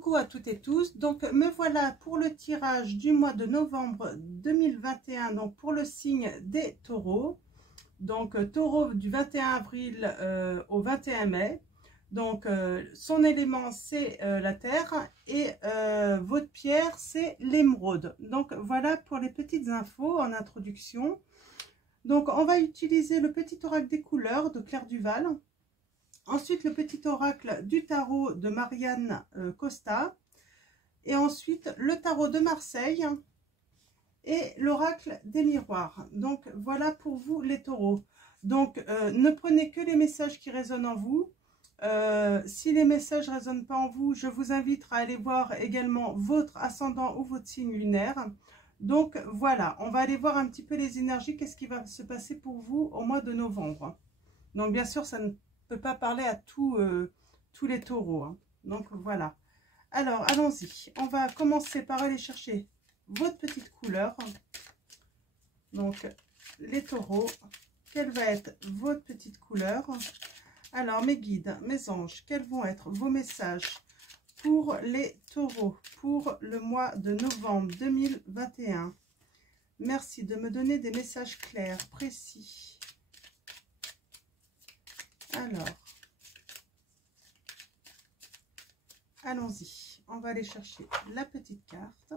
Coucou à toutes et tous, donc me voilà pour le tirage du mois de novembre 2021, donc pour le signe des taureaux, donc taureau du 21 avril au 21 mai, donc son élément c'est la terre et votre pierre c'est l'émeraude. Donc voilà pour les petites infos en introduction. Donc on va utiliser le petit oracle des couleurs de Claire Duval. Ensuite, le petit oracle du tarot de Marianne Costa. Et ensuite, le tarot de Marseille et l'oracle des miroirs. Donc, voilà pour vous les taureaux. Donc, ne prenez que les messages qui résonnent en vous. Si les messages ne résonnent pas en vous, je vous invite à aller voir également votre ascendant ou votre signe lunaire. Donc, voilà, on va aller voir un petit peu les énergies. Qu'est-ce qui va se passer pour vous au mois de novembre. Donc, bien sûr, ça ne peut pas parler à tous les taureaux, hein. Donc voilà, alors allons-y, on va commencer par aller chercher votre petite couleur. Donc les taureaux, quelle va être votre petite couleur? Alors mes guides, mes anges, quels vont être vos messages pour les taureaux pour le mois de novembre 2021? Merci de me donner des messages clairs, précis. Alors, allons-y. On va aller chercher la petite carte.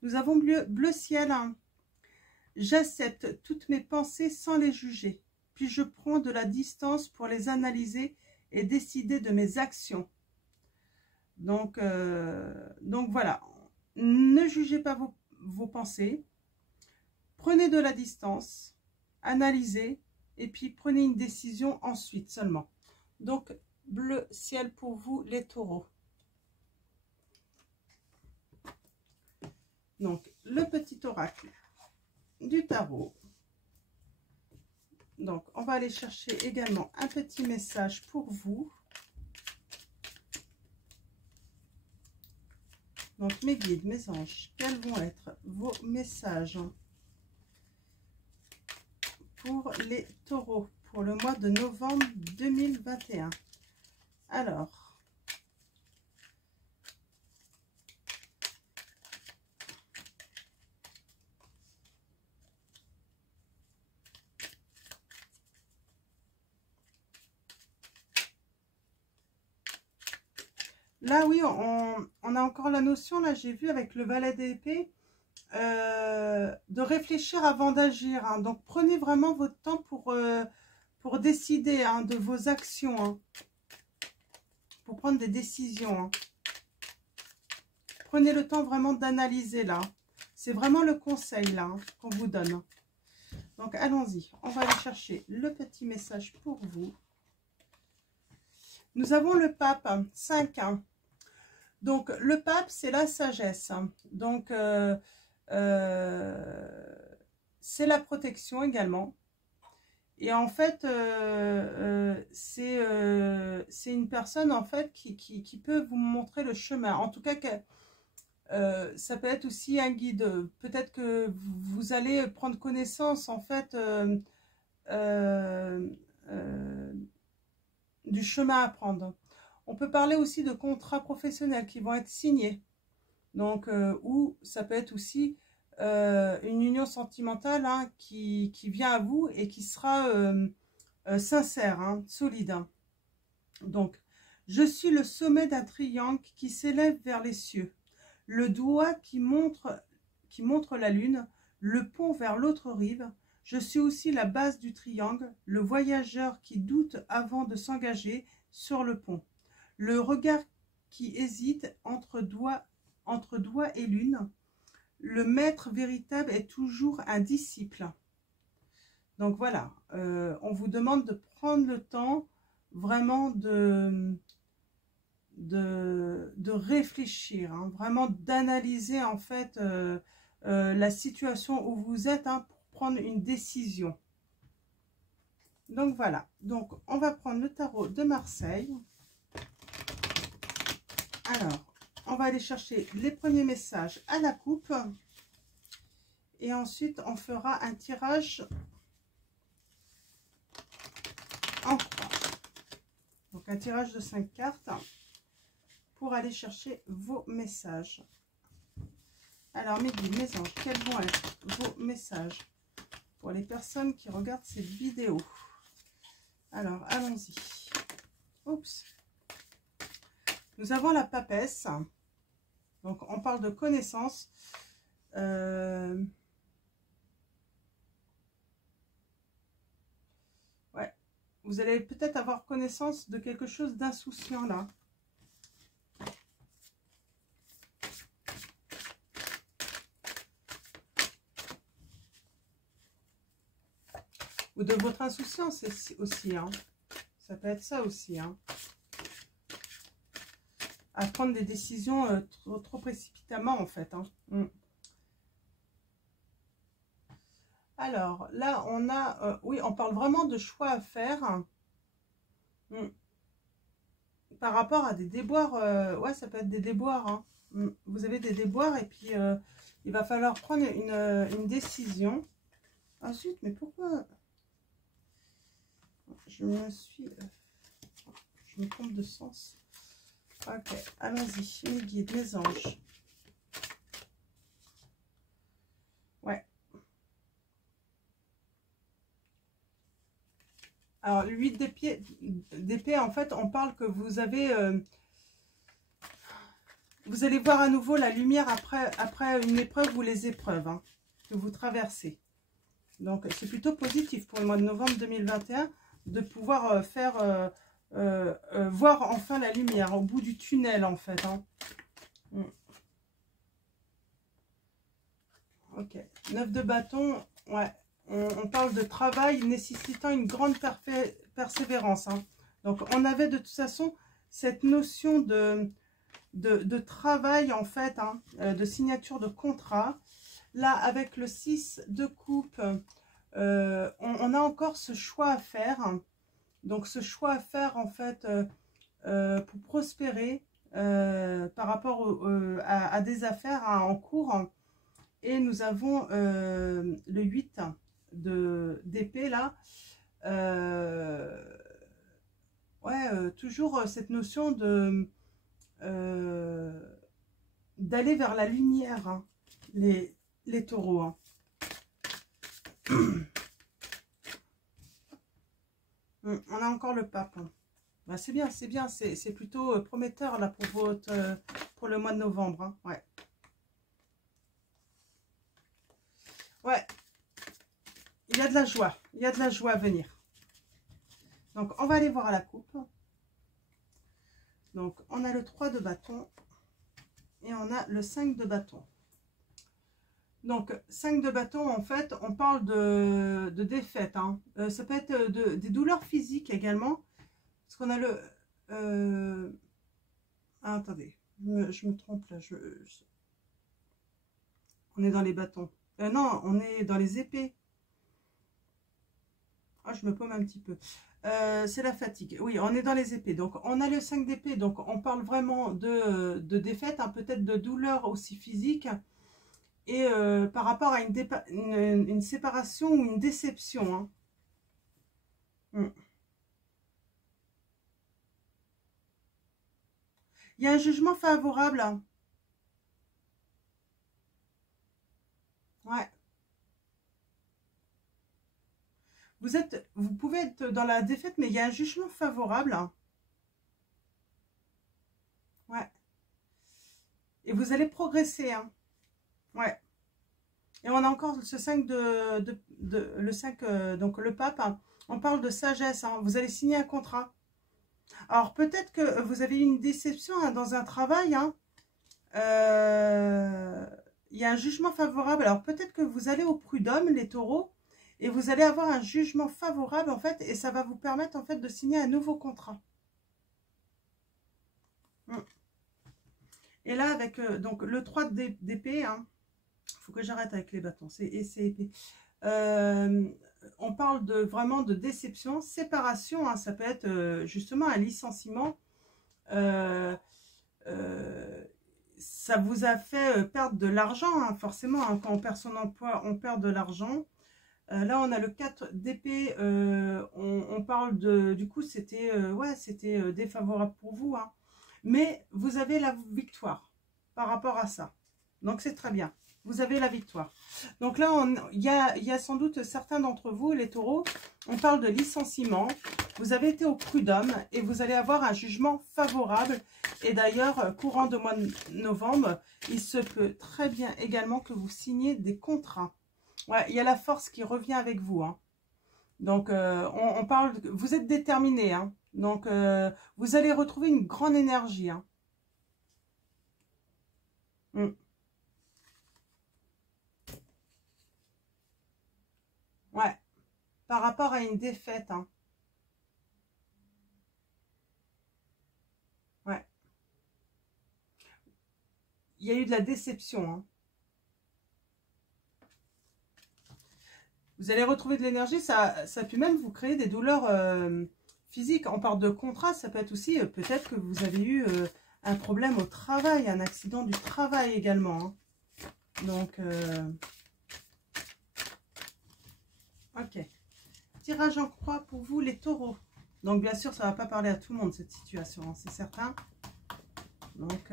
Nous avons bleu ciel. J'accepte toutes mes pensées sans les juger. Puis je prends de la distance pour les analyser et décider de mes actions. Donc voilà. Ne jugez pas vos pensées. Prenez de la distance. Analysez et puis prenez une décision ensuite seulement. Donc bleu ciel pour vous les taureaux. Donc le petit oracle du tarot. Donc on va aller chercher également un petit message pour vous. Donc mes guides, mes anges, quels vont être vos messages pour les taureaux pour le mois de novembre 2021? Alors, là oui, on a encore la notion, là j'ai vu avec le valet d'épée, de réfléchir avant d'agir, hein. Donc prenez vraiment votre temps pour décider, hein, de vos actions, hein, pour prendre des décisions, hein. Prenez le temps vraiment d'analyser là. C'est vraiment le conseil là, hein, qu'on vous donne. Donc allons-y, on va aller chercher le petit message pour vous. Nous avons le pape 5. Donc le pape c'est la sagesse. Donc c'est la protection également. Et en fait, c'est une personne en fait qui peut vous montrer le chemin. En tout cas, ça peut être aussi un guide. Peut-être que vous allez prendre connaissance en fait du chemin à prendre. On peut parler aussi de contrats professionnels qui vont être signés. Donc, ou ça peut être aussi une union sentimentale, hein, qui vient à vous et qui sera sincère, hein, solide, hein. Donc, je suis le sommet d'un triangle qui s'élève vers les cieux. Le doigt qui montre la lune, le pont vers l'autre rive. Je suis aussi la base du triangle, le voyageur qui doute avant de s'engager sur le pont. Le regard qui hésite entre doigt et lune. Le maître véritable est toujours un disciple. Donc voilà, on vous demande de prendre le temps vraiment de réfléchir, hein, vraiment d'analyser en fait la situation où vous êtes, hein, pour prendre une décision. Donc voilà, donc on va prendre le tarot de Marseille. Alors, on va aller chercher les premiers messages à la coupe. Et ensuite, on fera un tirage en croix. Donc, Donc un tirage de 5 cartes pour aller chercher vos messages. Alors mes guides, mes anges, quels vont être vos messages pour les personnes qui regardent cette vidéo? Alors allons-y. Oups. Nous avons la papesse. Donc on parle de connaissance. Ouais. Vous allez peut-être avoir connaissance de quelque chose d'insouciant là. Ou de votre insouciance aussi. Hein. Ça peut être ça aussi. Hein. À prendre des décisions trop précipitamment en fait. Hein. Alors là on a, oui, on parle vraiment de choix à faire par rapport à des déboires. Ouais, ça peut être des déboires. Hein. Vous avez des déboires et puis il va falloir prendre une décision. Ensuite, mais pourquoi je me trompe de sens. Ok, allons-y, mes guides, mes anges. Ouais. Alors, le 8 d'épée, en fait, on parle que vous avez... vous allez voir à nouveau la lumière après une épreuve ou les épreuves hein, que vous traversez. Donc, c'est plutôt positif pour le mois de novembre 2021 de pouvoir voir enfin la lumière au bout du tunnel, en fait. Hein. Ok. 9 de bâton, ouais. On parle de travail nécessitant une grande persévérance. Hein. Donc, on avait de toute façon cette notion de travail, en fait, hein, de signature de contrat. Là, avec le 6 de coupe, on a encore ce choix à faire. Donc, ce choix à faire, en fait, pour prospérer par rapport à des affaires hein, en cours. Et nous avons le 8 d'épée, là. Ouais, toujours cette notion de d'aller vers la lumière, hein, les taureaux. Hein. On a encore le pape. Hein. Ben, c'est bien, c'est plutôt prometteur là pour le mois de novembre. Hein. Ouais. Ouais, il y a de la joie, à venir. Donc, on va aller voir la coupe. Donc, on a le 3 de bâton et on a le 5 de bâton. Donc, 5 de bâton, en fait, on parle de défaite. Hein. Ça peut être des douleurs physiques également. Parce qu'on a le... Ah, attendez, je me trompe là. On est dans les bâtons. Non, on est dans les épées. Ah, je me paume un petit peu. C'est la fatigue. Oui, on est dans les épées. Donc, on a le 5 d'épée. Donc, on parle vraiment de défaite, hein, peut-être de douleur aussi physique. Et par rapport à une séparation ou une déception. Hein. Il y a un jugement favorable. Hein. Ouais. Vous pouvez être dans la défaite, mais il y a un jugement favorable. Hein. Ouais. Et vous allez progresser. Hein. Ouais. Et on a encore ce 5 le 5, donc le pape. Hein. On parle de sagesse. Hein. Vous allez signer un contrat. Alors, peut-être que vous avez eu une déception hein, dans un travail. Hein. Il y a un jugement favorable. Alors, peut-être que vous allez au prud'homme, les taureaux, et vous allez avoir un jugement favorable, en fait, et ça va vous permettre, en fait, de signer un nouveau contrat. Et là, avec donc le 3 d'épée, hein, faut que j'arrête avec les bâtons, c'est épée. On parle vraiment de déception, séparation, hein, ça peut être justement un licenciement. Ça vous a fait perdre de l'argent, hein, forcément, hein, quand on perd son emploi, on perd de l'argent. Là, on a le 4 d'épée. On parle du coup, c'était ouais, c'était défavorable pour vous. Hein. Mais vous avez la victoire par rapport à ça. Donc, c'est très bien. Vous avez la victoire. Donc là, il y a sans doute certains d'entre vous, les taureaux, on parle de licenciement. Vous avez été au prud'homme et vous allez avoir un jugement favorable. Et d'ailleurs, courant de mois de novembre, il se peut très bien également que vous signiez des contrats. Ouais, il y a la force qui revient avec vous. Hein. Donc, on parle, vous êtes déterminé. Hein. Donc, vous allez retrouver une grande énergie. Hein. Mm. Ouais, par rapport à une défaite. Hein. Ouais, il y a eu de la déception. Hein. Vous allez retrouver de l'énergie. Ça peut même vous créer des douleurs physiques. On parle de contrat. Ça peut être aussi, peut-être que vous avez eu un problème au travail, un accident du travail également. Hein. Donc, ok. Tirage en croix pour vous, les taureaux. Donc, bien sûr, ça ne va pas parler à tout le monde, cette situation, hein, c'est certain. Donc,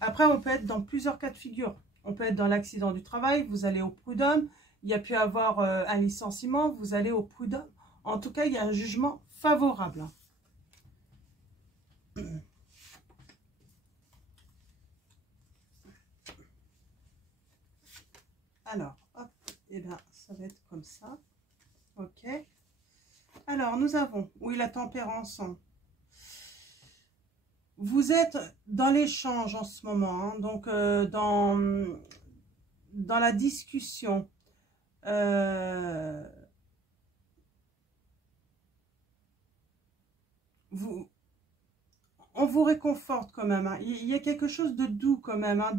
après, on peut être dans plusieurs cas de figure. On peut être dans l'accident du travail, vous allez au prud'homme. Il y a pu avoir un licenciement, vous allez au prud'homme. En tout cas, il y a un jugement favorable. Alors, hop, et bien, ça va être comme ça. Ok. Alors, nous avons, oui, la tempérance. Vous êtes dans l'échange en ce moment, hein, donc dans la discussion. On vous réconforte quand même. Hein. Il y a quelque chose de doux quand même, hein,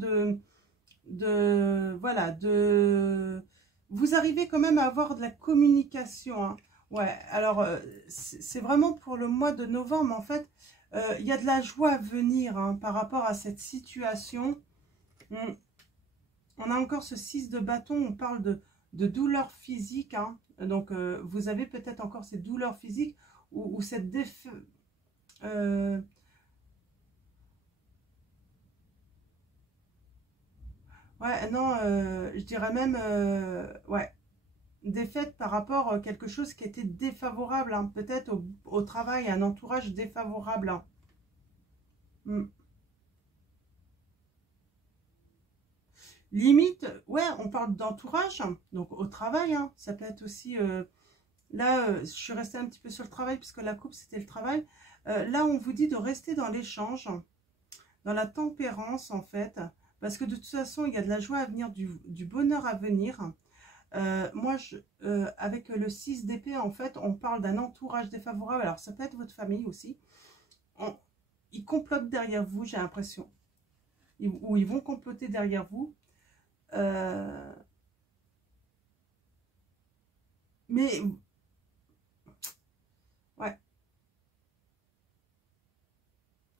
voilà, vous arrivez quand même à avoir de la communication. Hein. Ouais, alors c'est vraiment pour le mois de novembre, en fait, il y a de la joie à venir hein, par rapport à cette situation. On a encore ce 6 de bâton, on parle de douleurs physiques. Hein. Donc, vous avez peut-être encore ces douleurs physiques ou cette ouais, non, je dirais même, ouais, défaite par rapport à quelque chose qui était défavorable, hein, peut-être au travail, un entourage défavorable. Hein. Mm. Limite, ouais, on parle d'entourage, donc au travail, hein, ça peut être aussi, là, je suis restée un petit peu sur le travail, puisque la coupe, c'était le travail. Là, on vous dit de rester dans l'échange, dans la tempérance, en fait, parce que de toute façon, il y a de la joie à venir, du bonheur à venir. Moi, avec le 6 d'épée, en fait, on parle d'un entourage défavorable. Alors, ça peut être votre famille aussi. Ils complotent derrière vous, j'ai l'impression. Ou ils vont comploter derrière vous. Mais, ouais.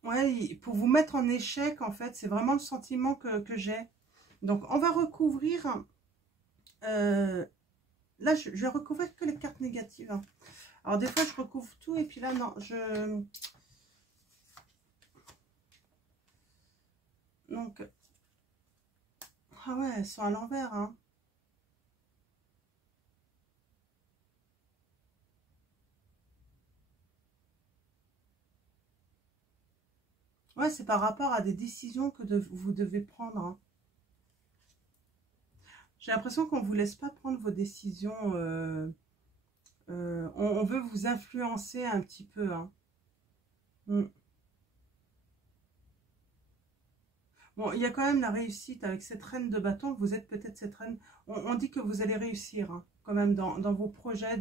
Ouais, pour vous mettre en échec, en fait, c'est vraiment le sentiment que j'ai. Donc, on va recouvrir... là, je vais recouvrir que les cartes négatives. Hein. Alors, des fois, je recouvre tout et puis là, non, Donc, ah ouais, elles sont à l'envers, hein. Ouais, c'est par rapport à des décisions que vous devez prendre. Hein. J'ai l'impression qu'on ne vous laisse pas prendre vos décisions. On veut vous influencer un petit peu. Hein. Mm. Bon, il y a quand même la réussite avec cette reine de bâton. Vous êtes peut-être cette reine. On dit que vous allez réussir hein, quand même dans vos projets.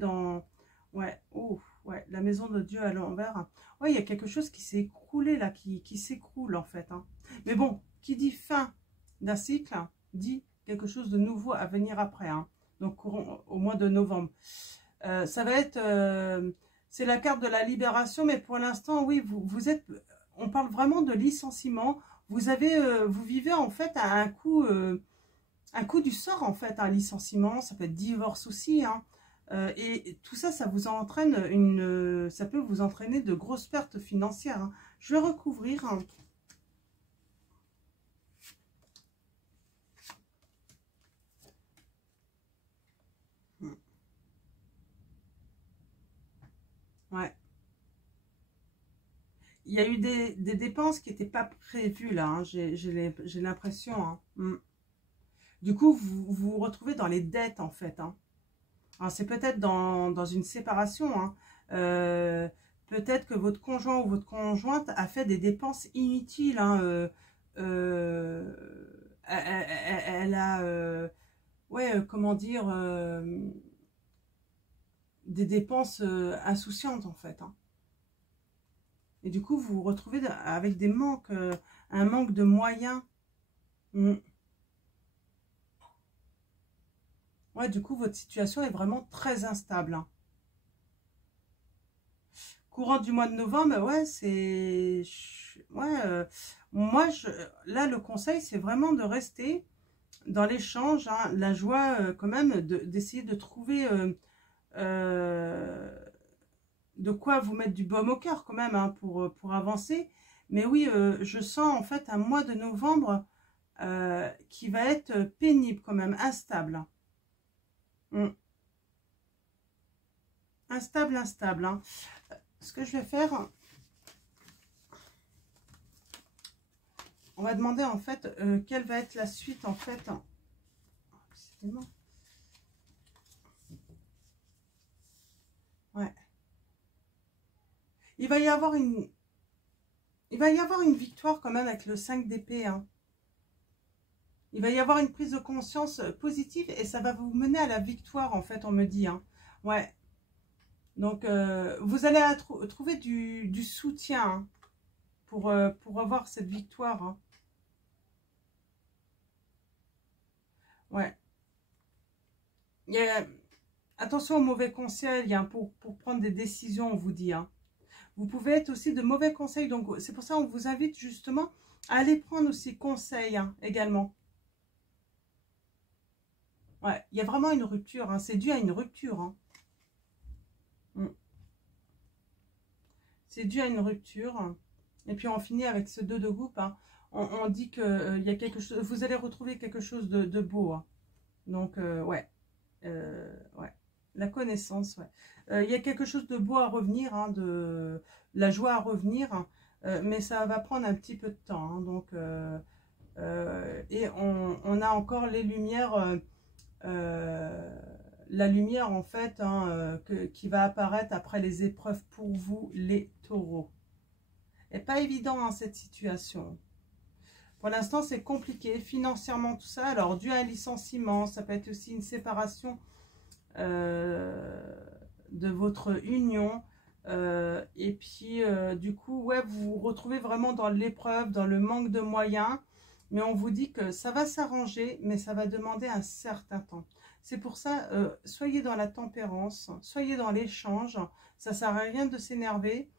Ouais, oh, ouais, la maison de Dieu à l'envers. Ouais, il y a quelque chose qui s'est écroulé là, qui s'écroule en fait. Hein. Mais bon, qui dit fin d'un cycle, dit quelque chose de nouveau à venir après. Hein. Donc au mois de novembre. Ça va être... c'est la carte de la libération, mais pour l'instant, oui, vous êtes... On parle vraiment de licenciement. Vous vivez en fait à un coup un coup du sort en fait, un licenciement, ça peut être divorce aussi, hein. Et tout ça, ça vous entraîne ça peut vous entraîner de grosses pertes financières, hein. Je vais recouvrir, hein. Ouais. Il y a eu des dépenses qui n'étaient pas prévues là, hein. J'ai l'impression, hein. Du coup, vous vous retrouvez dans les dettes en fait, hein. Alors c'est peut-être dans une séparation, hein. Peut-être que votre conjoint ou votre conjointe a fait des dépenses inutiles, hein. Elle a, ouais, comment dire, des dépenses insouciantes en fait, hein. Et du coup, vous vous retrouvez avec des manques, un manque de moyens. Ouais, du coup, votre situation est vraiment très instable, hein. Courant du mois de novembre, ouais, c'est... Ouais, moi, là, le conseil, c'est vraiment de rester dans l'échange, hein, la joie, quand même, d'essayer de trouver de quoi vous mettre du baume au cœur, quand même, hein, pour avancer. Mais oui, je sens, en fait, un mois de novembre qui va être pénible, quand même, instable. Instable, instable, hein. Ce que je vais faire, on va demander en fait quelle va être la suite en fait. Ouais. Il va y avoir une victoire quand même avec le 5 d'épée, hein. Il va y avoir une prise de conscience positive et ça va vous mener à la victoire en fait, on me dit, hein. Ouais. Donc vous allez trouver du soutien, hein, pour avoir cette victoire, hein. Ouais. Attention aux mauvais conseils, hein, pour prendre des décisions, on vous dit, hein. Vous pouvez être aussi de mauvais conseils, donc c'est pour ça qu'on vous invite justement à aller prendre aussi conseil, hein, également. Ouais, il y a vraiment une rupture, hein, c'est dû à une rupture, hein. C'est dû à une rupture. Et puis on finit avec ce 2 de coupe, hein. On dit que il y a quelque chose, vous allez retrouver quelque chose de beau, hein. Donc ouais. Ouais, la connaissance, ouais. Il y a quelque chose de beau à revenir, hein, de la joie à revenir, hein, mais ça va prendre un petit peu de temps, hein, donc et on a encore les lumières, la lumière en fait, hein, qui va apparaître après les épreuves pour vous, les taureaux. Et pas évident, hein, cette situation. Pour l'instant, c'est compliqué, financièrement, tout ça. Alors, dû à un licenciement, ça peut être aussi une séparation de votre union. Et puis, du coup, ouais, vous vous retrouvez vraiment dans l'épreuve, dans le manque de moyens. Mais on vous dit que ça va s'arranger, mais ça va demander un certain temps. C'est pour ça, soyez dans la tempérance, soyez dans l'échange. Ça ne sert à rien de s'énerver.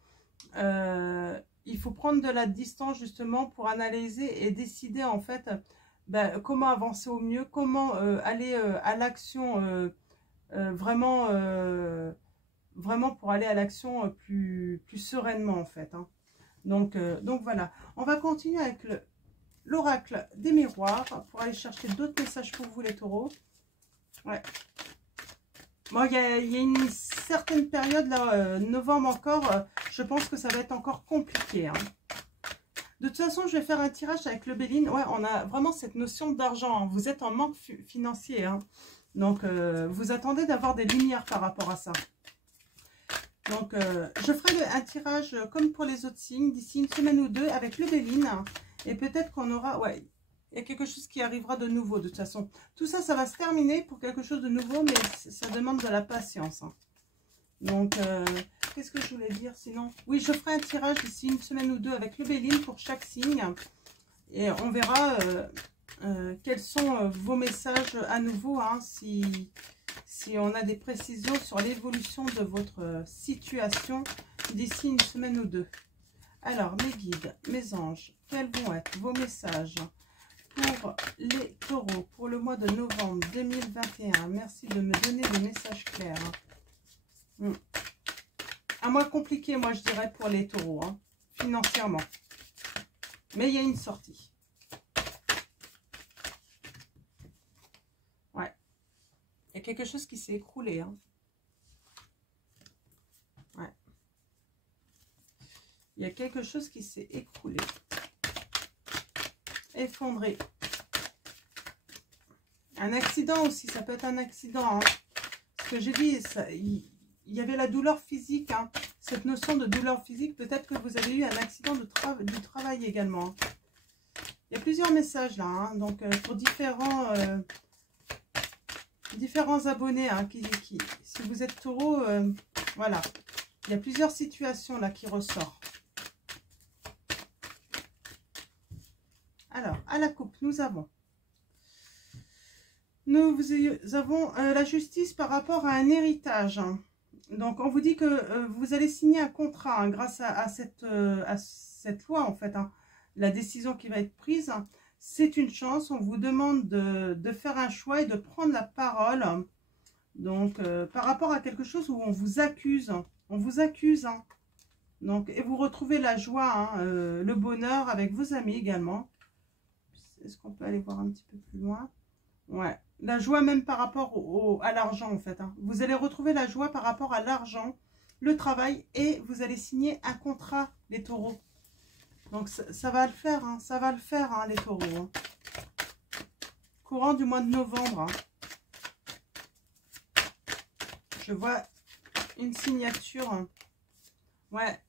Il faut prendre de la distance justement pour analyser et décider en fait comment avancer au mieux, comment aller à l'action, vraiment, vraiment pour aller à l'action plus sereinement en fait, hein. Donc voilà, on va continuer avec l'oracle des miroirs pour aller chercher d'autres messages pour vous les taureaux. Ouais. Bon, il y a une certaine période, là, novembre encore, je pense que ça va être encore compliqué, hein. De toute façon, je vais faire un tirage avec le Béline. Ouais, on a vraiment cette notion d'argent, hein. Vous êtes en manque financier, hein. Donc, vous attendez d'avoir des lumières par rapport à ça. Donc, je ferai un tirage comme pour les autres signes d'ici une semaine ou deux avec le Béline. Et peut-être qu'on aura... Ouais, il y a quelque chose qui arrivera de nouveau, de toute façon. Tout ça, ça va se terminer pour quelque chose de nouveau, mais ça demande de la patience, hein. Donc, qu'est-ce que je voulais dire sinon? Oui, je ferai un tirage d'ici une semaine ou deux avec le Béline pour chaque signe. Et on verra quels sont vos messages à nouveau, hein, si on a des précisions sur l'évolution de votre situation d'ici une semaine ou deux. Alors, mes guides, mes anges, quels vont être vos messages pour les taureaux, pour le mois de novembre 2021. Merci de me donner des messages clairs. Un mois compliqué, moi, je dirais, pour les taureaux, hein, financièrement. Mais il y a une sortie. Ouais. Il y a quelque chose qui s'est écroulé. Hein. Ouais. Il y a quelque chose qui s'est écroulé. Effondré. Un accident aussi, ça peut être un accident. Hein. Ce que j'ai dit, il y avait la douleur physique. Hein. Cette notion de douleur physique, peut-être que vous avez eu un accident du travail également. Hein. Il y a plusieurs messages là. Hein. Donc, pour différents abonnés, hein, si vous êtes taureau, voilà. Il y a plusieurs situations là qui ressortent. Alors, à la coupe, nous avons la justice par rapport à un héritage. Donc, on vous dit que vous allez signer un contrat hein, grâce à cette loi, en fait. Hein. La décision qui va être prise, c'est une chance. On vous demande de faire un choix et de prendre la parole. Donc, par rapport à quelque chose où on vous accuse. On vous accuse. Hein. Donc, et vous retrouvez la joie, hein, le bonheur avec vos amis également. Est-ce qu'on peut aller voir un petit peu plus loin? Ouais, la joie même par rapport à l'argent en fait. Hein. Vous allez retrouver la joie par rapport à l'argent, le travail et vous allez signer un contrat, les taureaux. Donc ça va le faire, hein, ça va le faire hein, les taureaux. Hein. Courant du mois de novembre. Hein. Je vois une signature. Hein. Ouais.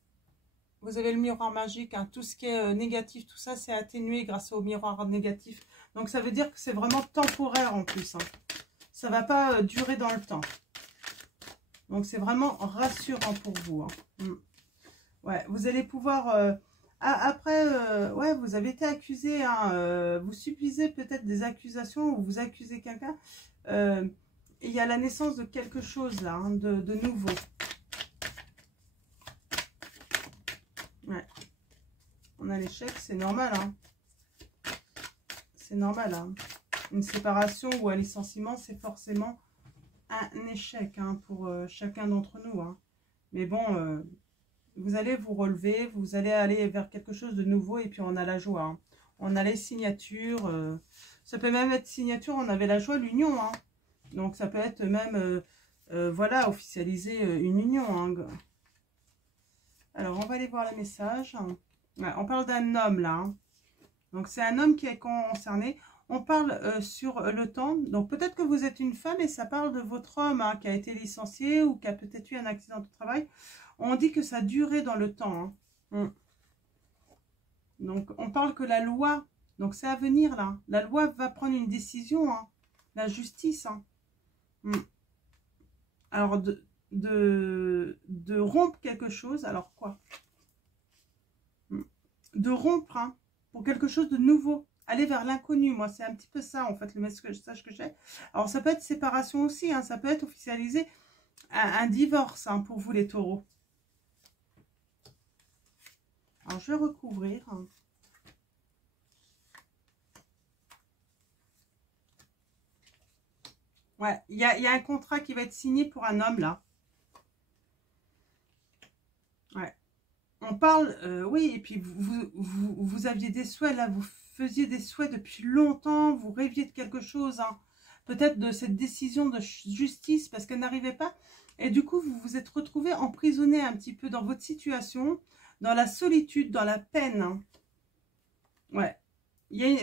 Vous avez le miroir magique, hein. Tout ce qui est négatif, tout ça, c'est atténué grâce au miroir négatif. Donc, ça veut dire que c'est vraiment temporaire en plus. Hein. Ça ne va pas durer dans le temps. Donc, c'est vraiment rassurant pour vous. Hein. Ouais, vous allez pouvoir... après, ouais, vous avez été accusé. Hein, vous subissez peut-être des accusations ou vous accusez quelqu'un. Il y a la naissance de quelque chose là, hein, de nouveau. Ouais. On a l'échec, c'est normal. Hein. C'est normal. Hein. Une séparation ou un licenciement, c'est forcément un échec hein, pour chacun d'entre nous. Hein. Mais bon, vous allez vous relever, vous allez aller vers quelque chose de nouveau et puis on a la joie. Hein. On a les signatures. Ça peut même être signature, on avait la joie, l'union. Hein. Donc ça peut être même, voilà, officialiser une union. Hein. Alors, on va aller voir les messages. Ouais, on parle d'un homme, là. Hein. Donc, c'est un homme qui est concerné. On parle sur le temps. Donc, peut-être que vous êtes une femme et ça parle de votre homme hein, qui a été licencié ou qui a peut-être eu un accident de travail. On dit que ça durait dans le temps. Hein. Donc, on parle que la loi, donc c'est à venir, là. La loi va prendre une décision. Hein. La justice. Hein. Alors, de rompre quelque chose. Alors quoi? De rompre hein, pour quelque chose de nouveau. Aller vers l'inconnu. Moi, c'est un petit peu ça, en fait, le message que j'ai. Alors, ça peut être séparation aussi. Hein, ça peut être officialiser un divorce hein, pour vous, les taureaux. Alors, je vais recouvrir. Hein. Ouais, il y a un contrat qui va être signé pour un homme, là. Ouais. On parle, oui, et puis vous aviez des souhaits, là, vous faisiez des souhaits depuis longtemps, vous rêviez de quelque chose, hein, peut-être de cette décision de justice, parce qu'elle n'arrivait pas, et du coup, vous vous êtes retrouvé emprisonné un petit peu dans votre situation, dans la solitude, dans la peine. Hein. Ouais,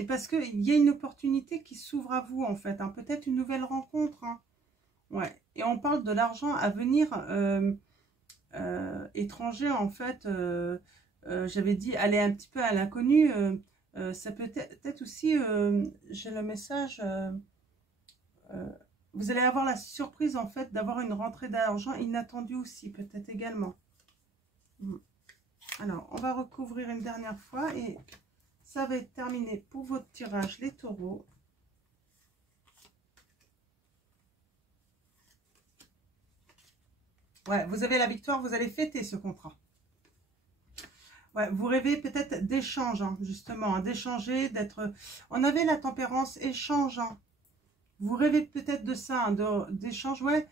parce qu'il y a une opportunité qui s'ouvre à vous, en fait, hein, peut-être une nouvelle rencontre. Hein. Ouais, et on parle de l'argent à venir... étranger en fait j'avais dit aller un petit peu à l'inconnu ça peut être aussi j'ai le message vous allez avoir la surprise en fait d'avoir une rentrée d'argent inattendue aussi peut-être également. Alors on va recouvrir une dernière fois et ça va être terminé pour votre tirage les taureaux. Ouais, vous avez la victoire, vous allez fêter ce contrat. Ouais, vous rêvez peut-être d'échange, hein, justement, hein, d'échanger, d'être... On avait la tempérance, échange, hein. Vous rêvez peut-être de ça, hein, d'échange, ouais.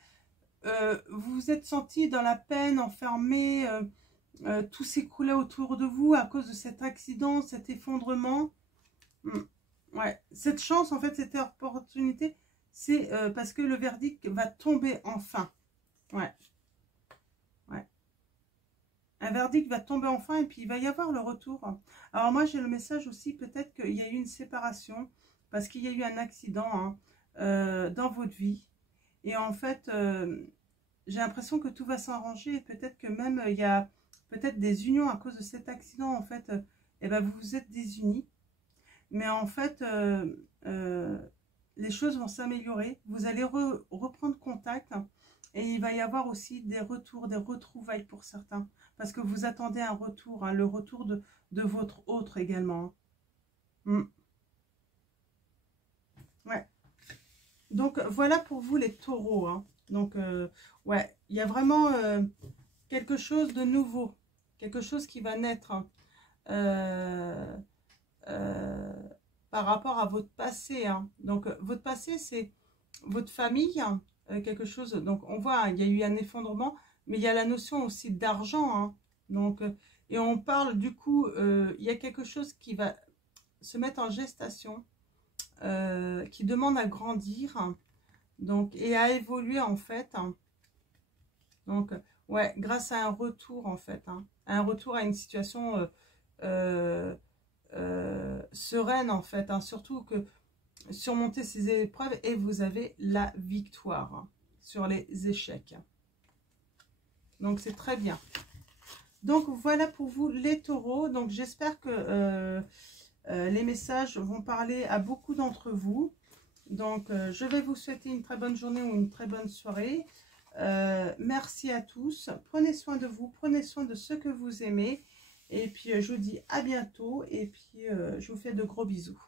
Vous vous êtes senti dans la peine, enfermé, tout s'écroulait autour de vous à cause de cet accident, cet effondrement. Ouais, cette chance, en fait, cette opportunité, c'est parce que le verdict va tomber enfin. Ouais, ouais. Un verdict va tomber enfin et puis il va y avoir le retour. Alors moi, j'ai le message aussi, peut-être qu'il y a eu une séparation parce qu'il y a eu un accident, hein, dans votre vie. Et en fait, j'ai l'impression que tout va s'arranger et peut-être que même il y a peut-être des unions à cause de cet accident. En fait, eh ben, vous vous êtes désunis. Mais en fait, les choses vont s'améliorer. Vous allez reprendre contact et il va y avoir aussi des retours, des retrouvailles pour certains. Parce que vous attendez un retour, hein, le retour de votre autre également. Mm. Ouais. Donc voilà pour vous les taureaux, hein. Donc ouais, il y a vraiment quelque chose de nouveau, quelque chose qui va naître, hein. Euh, euh, Par rapport à votre passé, hein. Donc votre passé, c'est votre famille, hein, quelque chose. Donc on voit, hein, il y a eu un effondrement, mais il y a la notion aussi d'argent, hein. Donc et on parle du coup, il y a quelque chose qui va se mettre en gestation, qui demande à grandir, hein, donc et à évoluer en fait, hein. Donc ouais, grâce à un retour en fait, hein, un retour à une situation euh, sereine en fait, hein, surtout que surmonter ces épreuves et vous avez la victoire, hein, sur les échecs. Donc c'est très bien. Donc voilà pour vous les taureaux. Donc j'espère que les messages vont parler à beaucoup d'entre vous. Donc je vais vous souhaiter une très bonne journée ou une très bonne soirée. Merci à tous. Prenez soin de vous, prenez soin de ceux que vous aimez. Et puis je vous dis à bientôt. Et puis je vous fais de gros bisous.